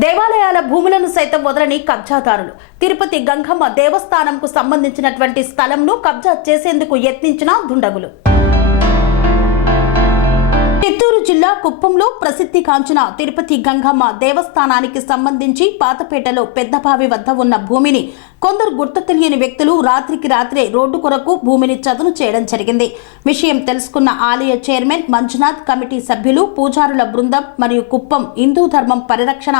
దేవాలయాల భూములను సైతం వదలని కబ్జాదారులు. తిరుపతి గంగమ్మ దేవస్థానంకు సంబంధించినటువంటి స్థలంను కబ్జా చేసేందుకు యత్నించిన దుండగులు. చిత్తూరు జిల్లా కుప్పంలో ప్రసిద్ధి కాంచిన తిరుపతి గంగమ్మ దేవస్థానానికి సంబంధించి పాతపేటలో పెద్దబావి వద్ద ఉన్న భూమిని కొందరు గుర్తు తెలియని వ్యక్తులు రాత్రికి రాత్రే రోడ్డు కొరకు భూమిని చదును చేయడం జరిగింది. విషయం తెలుసుకున్న ఆలయ చైర్మన్ మంజునాథ్ కమిటీ సభ్యులు పూజారుల బృందం మరియు కుప్పం హిందూ ధర్మం పరిరక్షణ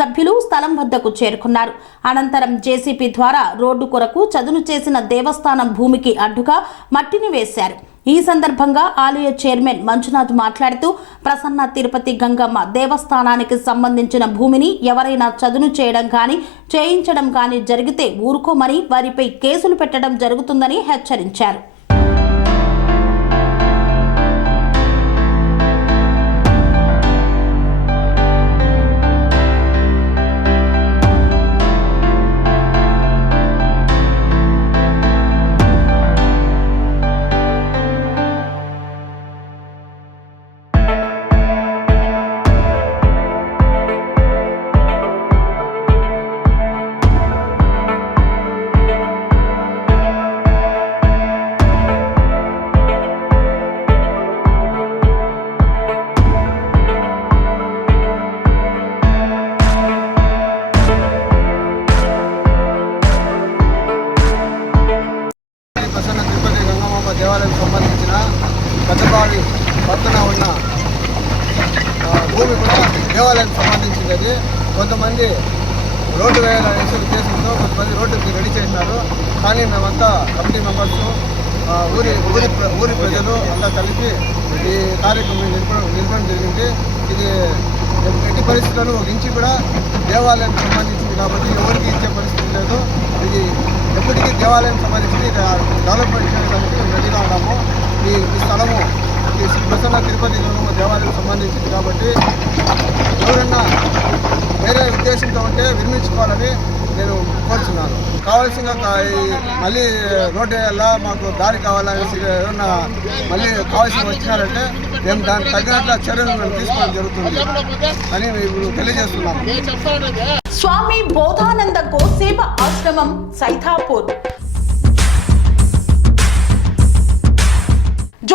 సభ్యులు స్థలం వద్దకు చేరుకున్నారు. అనంతరం జేసీపీ ద్వారా రోడ్డు కొరకు చదును చేసిన దేవస్థానం భూమికి అడ్డుగా మట్టిని వేశారు. ఈ సందర్భంగా ఆలయ చైర్మన్ మంజునాథ్ మాట్లాడుతూ ప్రసన్న తిరుపతి గంగమ్మ దేవస్థానానికి సంబంధించిన భూమిని ఎవరైనా చదును చేయడం కానీ చేయించడం కానీ జరిగితే ఊరుకోమని వారిపై కేసులు పెట్టడం జరుగుతుందని హెచ్చరించారు. పెద్దపాడి పక్కన ఉన్న భూమి కూడా దేవాలయానికి సంబంధించింది అది కొంతమంది రోడ్డు వేయాలనేసి ఉద్దేశంతో కొంతమంది రోడ్డుకి రెడీ చేసినారు కానీ మేమంతా కమిటీ మెంబర్స్ ఊరి ఊరి ప్ర- ఊరి ప్రజలు అంతా కలిపి ఈ కార్యక్రమం నిలపడం నిలపడం జరిగింది. ఇది ఎట్టి పరిస్థితులను ఒక కూడా దేవాలయానికి సంబంధించింది కాబట్టి ఎవరికి ఇచ్చే పరిస్థితి లేదు. ఇది ఎప్పటికీ దేవాలయం సంబంధించి డెవలప్మెంట్ చేయడానికి రెడీగా ఉన్నాము. ఈ ఈ స్థలము ఈ శ్రీ ప్రసన్న తిరుపతి దేవాలయం సంబంధించింది కాబట్టి ఎవరన్నా వేరే ఉద్దేశంతో ఉంటే విరమించుకోవాలని నేను కోరుతున్నాను కావాల్సిన ఈ మళ్ళీ రోడ్డు వేయాలా మాకు దారి కావాలనేసి ఏమన్నా మళ్ళీ కావాల్సిన వచ్చినారంటే మేము దానికి తగినట్ల చర్యలు మేము తీసుకోవడం జరుగుతుంది అని మేము తెలియజేస్తున్నాము. స్వామి బోధానంద గోసేవ ఆశ్రమం సైతాపూర్.